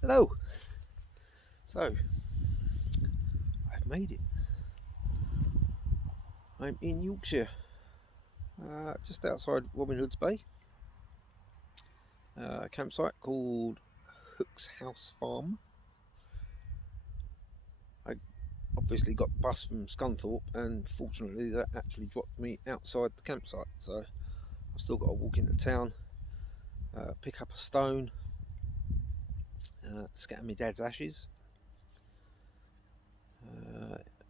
Hello. So, I've made it. I'm in Yorkshire, just outside Robin Hood's Bay. A campsite called Hook's House Farm. I obviously got a bus from Scunthorpe, and fortunately, that actually dropped me outside the campsite. So, I've still got to walk into town, pick up a stone, scatter my dad's ashes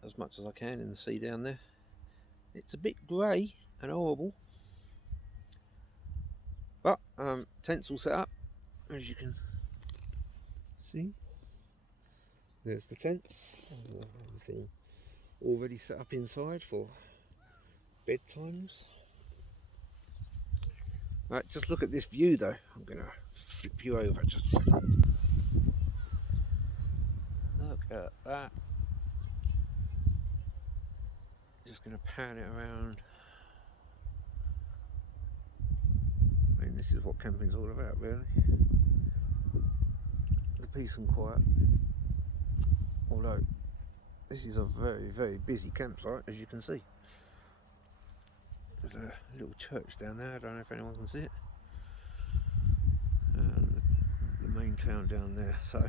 as much as I can in the sea down there. It's a bit grey and horrible, but tent's all set up, as you can see. There's the tents. There's everything already set up inside for bedtimes. Right, just look at this view though. I'm going to flip you over just a second. Look at that. Just going to pan it around. I mean, this is what camping's all about, really. The peace and quiet. Although, this is a very, very busy campsite, as you can see. There's a little church down there. I don't know if anyone can see it. The main town down there. So,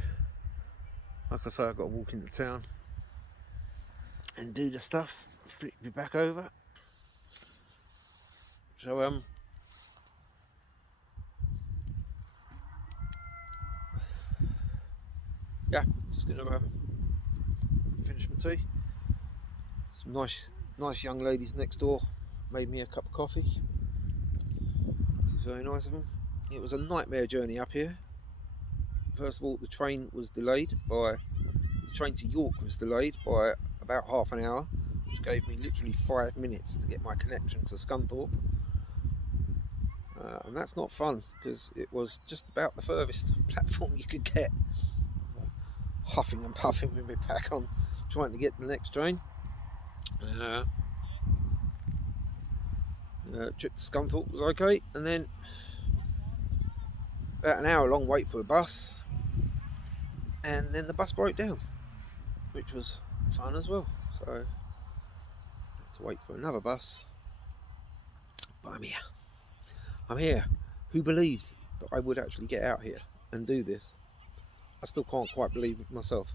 like I say, I've got to walk into town and do the stuff. Flip me back over. So, yeah, just gonna finish my tea. Some nice young ladies next door made me a cup of coffee. It's very nice of them. It was a nightmare journey up here. First of all, the train to York was delayed by about half an hour, which gave me literally 5 minutes to get my connection to Scunthorpe. And that's not fun because it was just about the furthest platform you could get. Huffing and puffing with my pack on, trying to get the next train. Trip to Scunthorpe was okay, and then about an hour long wait for a bus, and then the bus broke down, which was fun as well. So I had to wait for another bus, but I'm here. Who believed that I would actually get out here and do this? I still can't quite believe it myself.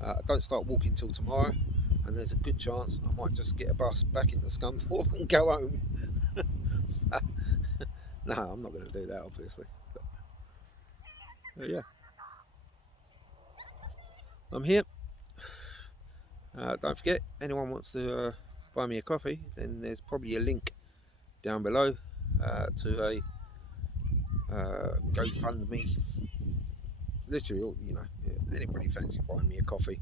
I don't start walking till tomorrow, and there's a good chance I might just get a bus back into Scunthorpe and go home. No, I'm not going to do that, obviously. But yeah, I'm here. Don't forget, anyone wants to buy me a coffee, then there's probably a link down below to a GoFundMe. Literally, anybody fancy buying me a coffee?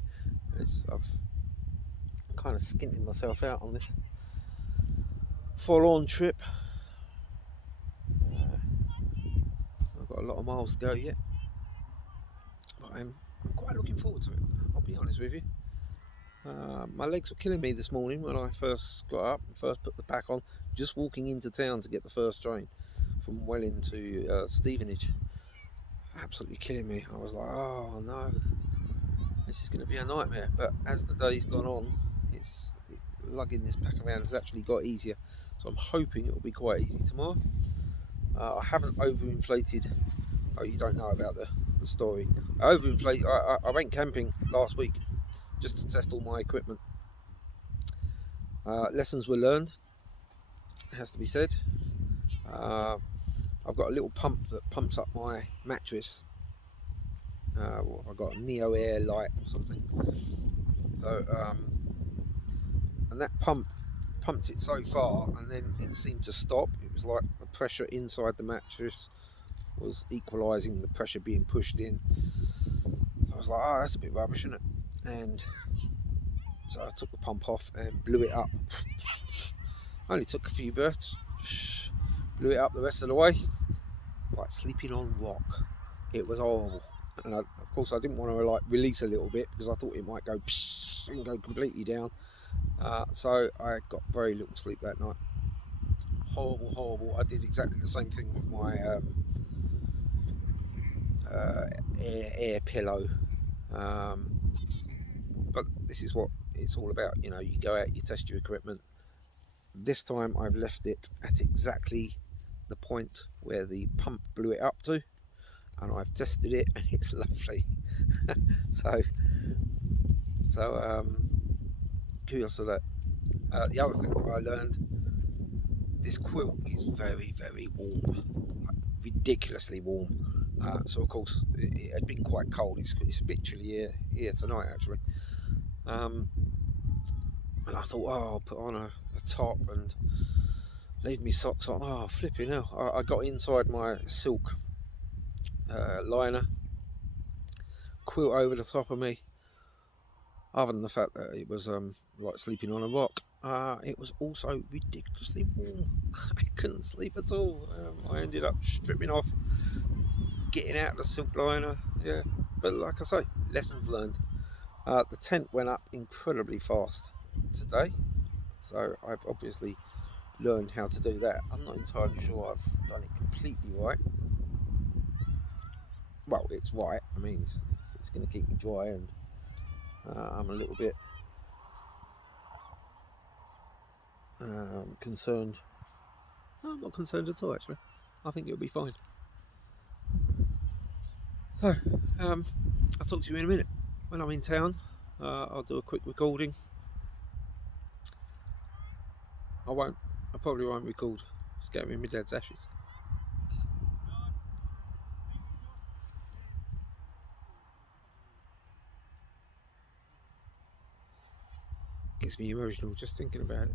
I've kind of skinting myself out on this full-on trip. I've got a lot of miles to go yet, but I'm quite looking forward to it. I'll be honest with you. My legs were killing me this morning when I first got up and first put the pack on, just walking into town to get the first train from Welling to Stevenage. Absolutely killing me. I was like, oh no, this is going to be a nightmare. But as the day's gone on, lugging this pack around has actually got easier. So I'm hoping it will be quite easy tomorrow. I haven't overinflated. Oh, you don't know about the story. I went camping last week just to test all my equipment. Lessons were learned, it has to be said. I've got a little pump that pumps up my mattress. I've got a Neo Air light or something. So, and that pumped it so far, and then it seemed to stop. It was like the pressure inside the mattress was equalising the pressure being pushed in. So I was like, oh, that's a bit rubbish, isn't it? And so I took the pump off and blew it up. Only took a few breaths. Blew it up the rest of the way. Like sleeping on rock. It was horrible. And of course I didn't want to like release a little bit because I thought it might go and go completely down. So I got very little sleep that night. Horrible. I did exactly the same thing with my air pillow. But this is what it's all about. You know, you go out, you test your equipment. This time I've left it at exactly the point where the pump blew it up to, and I've tested it, and it's lovely. so kudos to that. The other thing that I learned, this quilt is very, very warm, like ridiculously warm. So of course it had been quite cold. It's a bit chilly here tonight actually. And I thought, oh, I'll put on a top and leave me socks on. Oh, flipping hell! I got inside my silk liner, quilt over the top of me. Other than the fact that it was like sleeping on a rock, it was also ridiculously warm. I couldn't sleep at all. I ended up stripping off, getting out of the silk liner. Yeah, but like I say, lessons learned. The tent went up incredibly fast today, so I've obviously learned how to do that. I'm not entirely sure I've done it completely right. Well, it's right. I mean, it's going to keep me dry, and I'm a little bit concerned. No, I'm not concerned at all, actually. I think it'll be fine. So, I'll talk to you in a minute. When I'm in town, I'll do a quick recording. I probably won't record scattering my dad's ashes. Gets me emotional just thinking about it.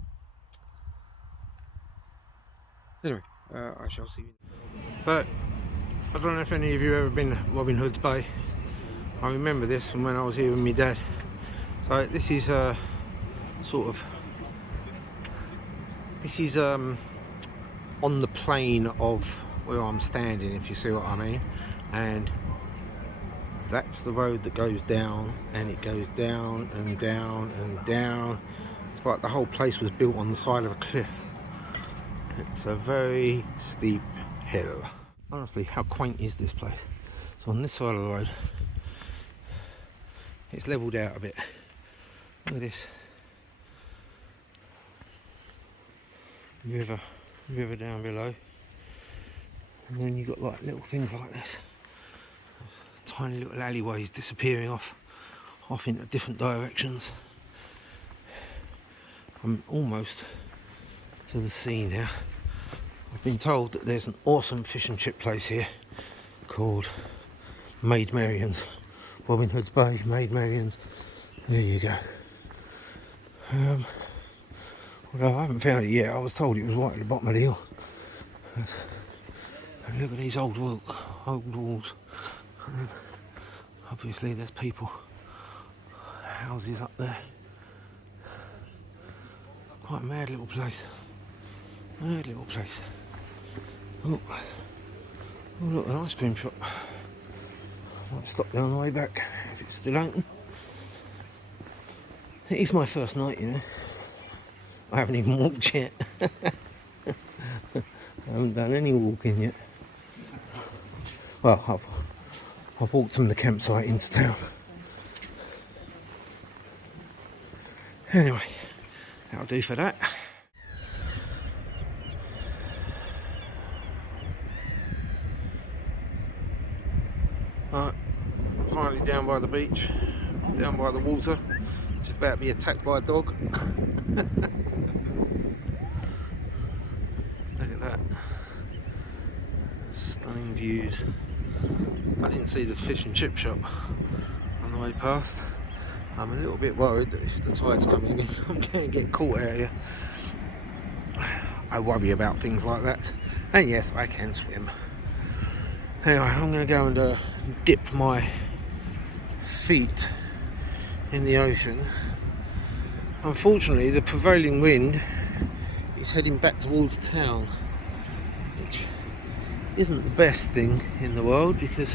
Anyway, I shall see you. But I don't know if any of you have ever been to Robin Hood's Bay. I remember this from when I was here with my dad. So this is on the plane of where I'm standing, if you see what I mean, and that's the road that goes down, and it goes down and down and down. It's like the whole place was built on the side of a cliff. It's a very steep hill. Honestly, how quaint is this place? So on this side of the road, it's levelled out a bit. Look at this. River down below. And then you've got like little things like this. Tiny little alleyways disappearing off into different directions. I'm almost to the sea now. I've been told that there's an awesome fish and chip place here called Maid Marian's. Robin Hood's Bay, Maid Marian's. There you go. Although I haven't found it yet, I was told it was right at the bottom of the hill. And look at these old walls. And obviously there's people, houses up there. Quite a mad little place. Oh, look, an ice cream shop. Might stop down the way back. Is it still open? It is my first night, you know. I haven't even walked yet. I haven't done any walking yet. Well, I've walked from the campsite into town. Anyway, that'll do for that. Right, finally down by the beach, down by the water, just about to be attacked by a dog. Look at that, stunning views. I didn't see the fish and chip shop on the way past. I'm a little bit worried that if the tide's coming in, I'm going to get caught out here. I worry about things like that, and yes, I can swim. Anyway, I'm going to go and dip my feet in the ocean. Unfortunately, the prevailing wind is heading back towards town, which isn't the best thing in the world, because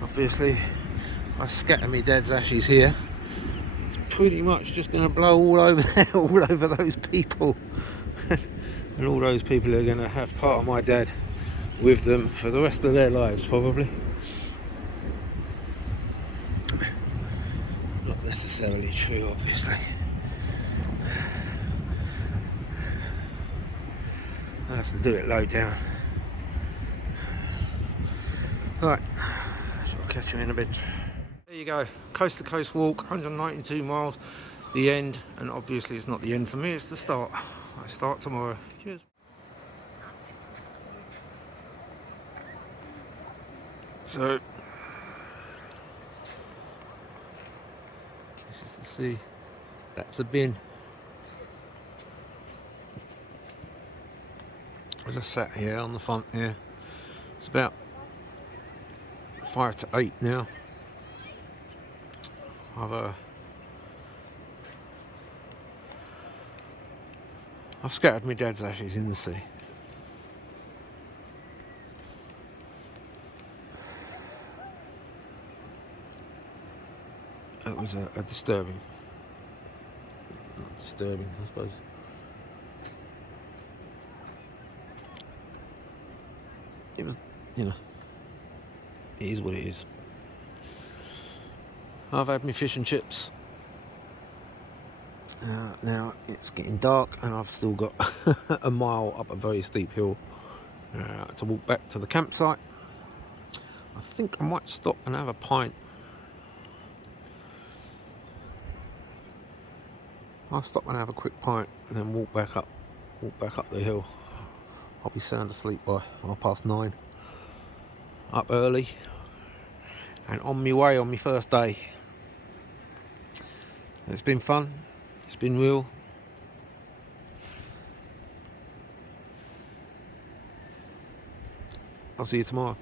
obviously I scatter my dad's ashes here. It's pretty much just going to blow all over there, all over those people. And all those people are going to have part of my dad with them for the rest of their lives, probably. necessarily true, obviously. I have to do it low down. Right, I'll catch you in a bit. There you go, coast to coast walk, 192 miles, the end, and obviously it's not the end for me, it's the start. I start tomorrow. Cheers. So, this is the sea. That's a bin. I just sat here on the front here. It's about 5 to 8 now. I've scattered my dad's ashes in the sea. That was a disturbing. Not disturbing, I suppose. It was, you know, it is what it is. I've had my fish and chips. Now it's getting dark and I've still got a mile up a very steep hill to walk back to the campsite. I think I might stop and have a pint. I'll stop and have a quick pint and then walk back up the hill. I'll be sound asleep by 9:30. Up early and on my way on my first day. It's been fun. It's been real. I'll see you tomorrow.